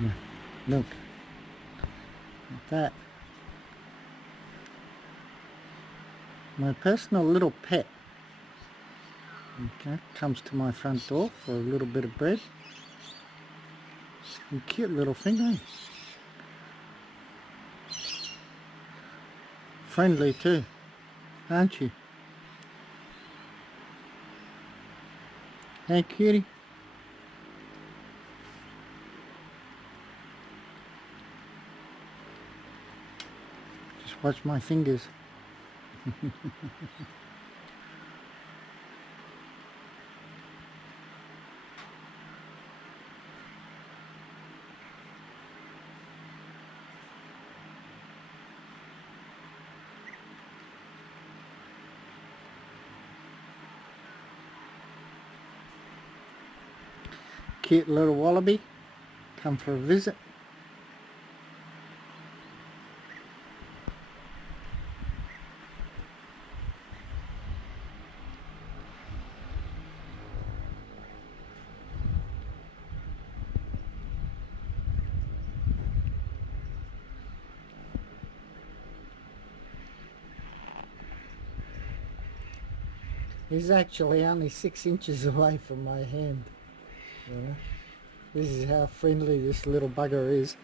Yeah, look at that. My personal little pet. Okay, comes to my front door for a little bit of bread. And cute little thing, eh? Friendly too, aren't you? Hey, cutie. Just watch my fingers. Cute little wallaby, come for a visit. He's actually only 6 inches away from my hand. You know? This is how friendly this little bugger is.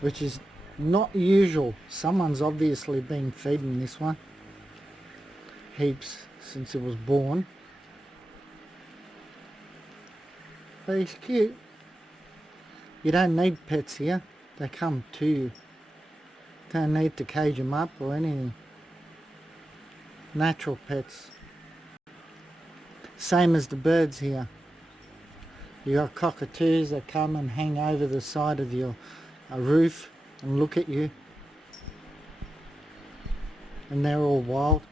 Which is not usual. Someone's obviously been feeding this one. Heaps since it was born. But he's cute. You don't need pets here. They come to you. Don't need to cage them up or anything. Natural pets. Same as the birds here. You got cockatoos that come and hang over the side of your roof and look at you. And they're all wild.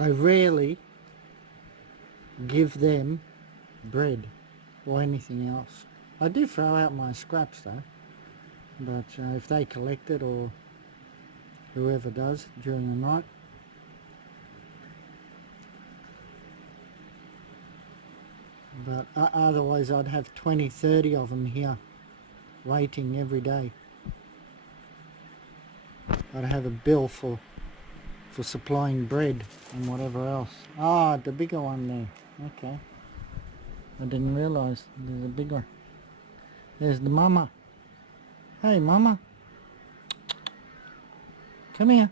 I rarely give them bread or anything else. I do throw out my scraps though, but if they collect it or whoever does during the night. But otherwise I'd have 20, 30 of them here waiting every day. I'd have a bill for supplying bread and whatever else. Ah, the bigger one there. Okay. I didn't realise there's a big one. There's the mama. Hey, mama. Come here.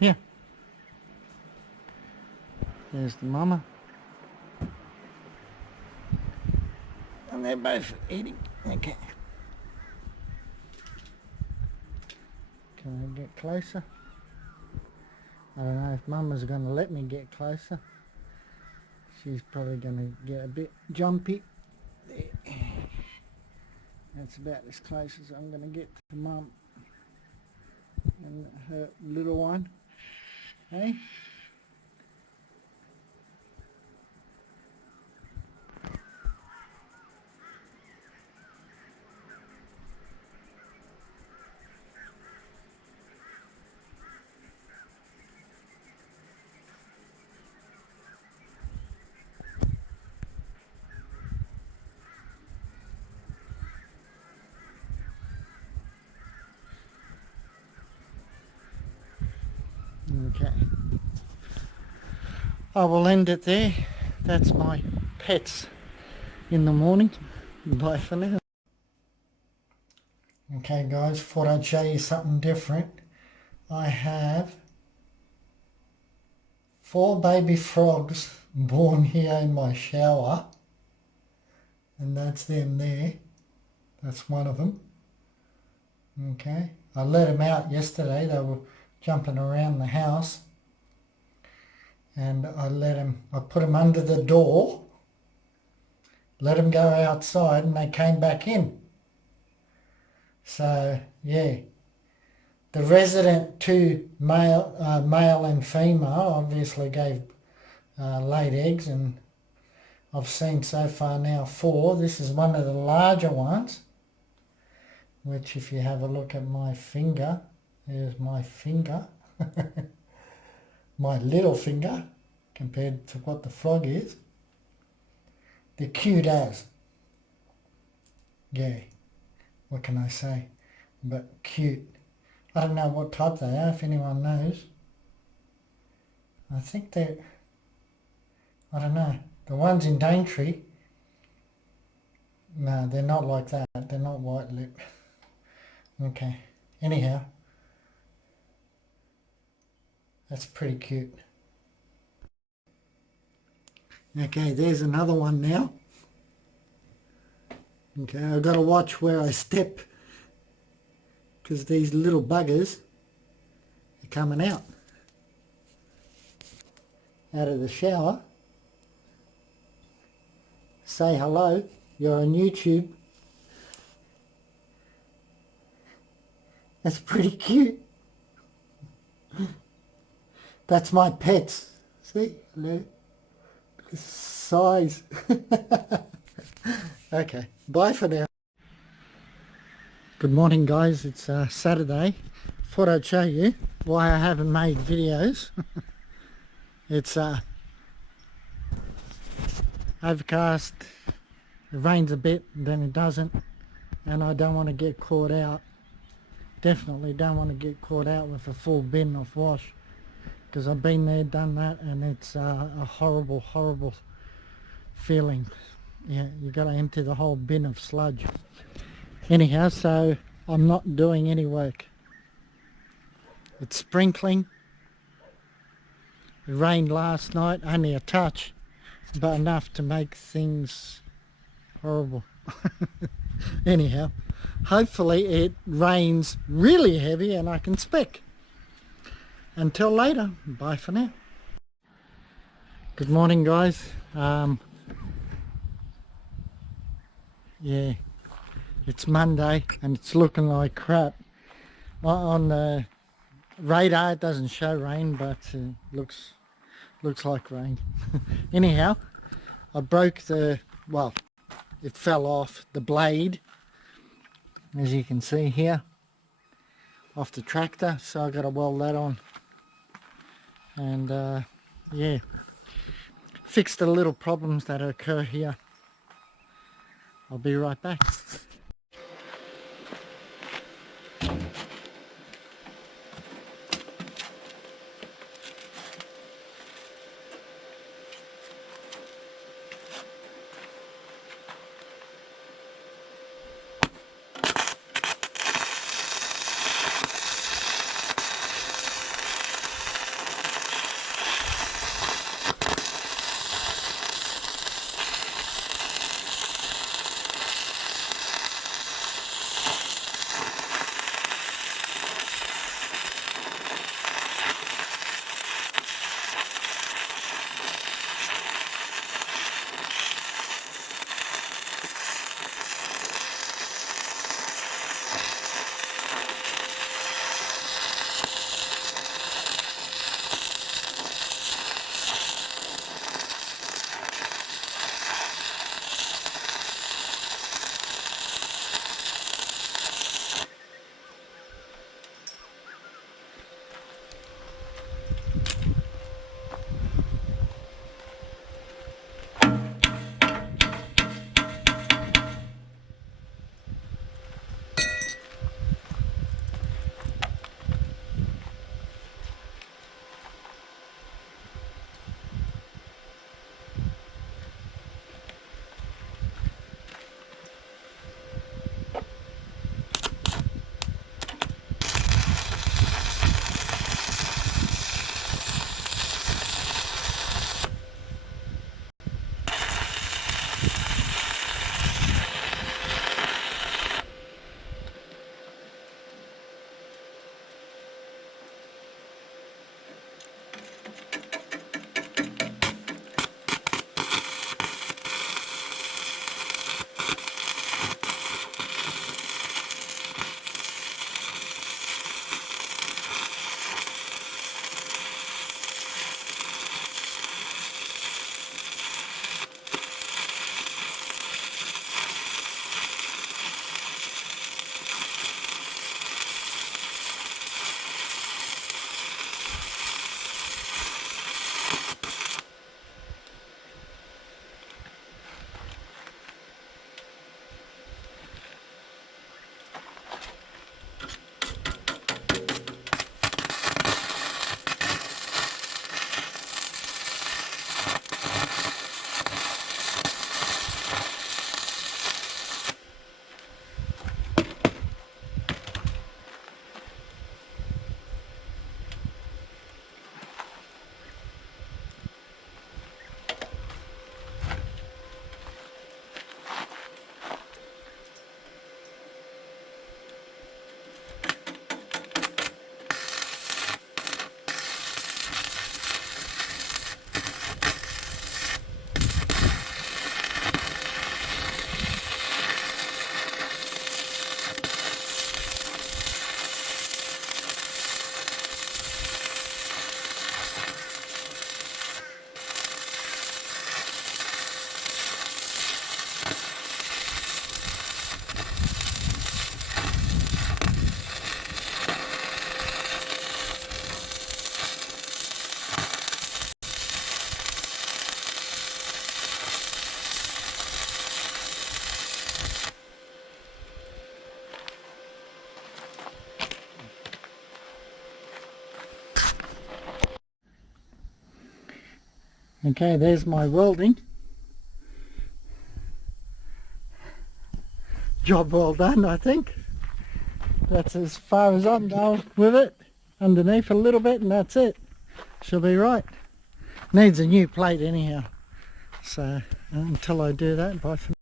Here. There's the mama. And they're both eating. Okay. Can I get closer? I don't know if Mama's going to let me get closer. She's probably going to get a bit jumpy. There. That's about as close as I'm going to get to Mum and her little one. Hey? Okay. I will end it there. That's my pets in the morning. Bye for now. Okay guys, thought I'd show you something different. I have 4 baby frogs born here in my shower. And that's them there. That's one of them. Okay. I let them out yesterday. They were jumping around the house. and I put them under the door, let them go outside, and they came back in. So yeah, the resident two male and female obviously laid eggs, and I've seen so far now 4. This is one of the larger ones, which if you have a look at my finger, there's my finger, my little finger compared to what the frog is. They're cute as. Yeah, what can I say? But cute. I don't know what type they are, if anyone knows. I think they're, I don't know. The ones in Daintree, no, they're not like that. They're not white lip. Okay, anyhow, that's pretty cute. Okay, there's another one now. Okay, I've got to watch where I step, because these little buggers are coming out of the shower. Say hello, you're on YouTube. That's pretty cute. That's my pets. See? Look at the size. Okay, bye for now. Good morning guys, it's Saturday. Thought I'd show you why I haven't made videos. It's overcast, it rains a bit, then it doesn't, and I don't want to get caught out. Definitely don't want to get caught out with a full bin of wash, because I've been there, done that, and it's a horrible, horrible feeling. Yeah, you got to empty the whole bin of sludge. Anyhow, so I'm not doing any work. It's sprinkling. It rained last night, only a touch, but enough to make things horrible. Anyhow, hopefully it rains really heavy and I can spec. Until later, bye for now. Good morning guys. Yeah, it's Monday and it's looking like crap. On the radar it doesn't show rain, but looks like rain. Anyhow, I broke it fell off the blade, as you can see here, off the tractor, so I got to weld that on. And yeah, fix the little problems that occur here. I'll be right back. Okay, there's my welding. Job well done, I think. That's as far as I'm going with it. Underneath a little bit and that's it. She'll be right. Needs a new plate anyhow. So until I do that, bye for now.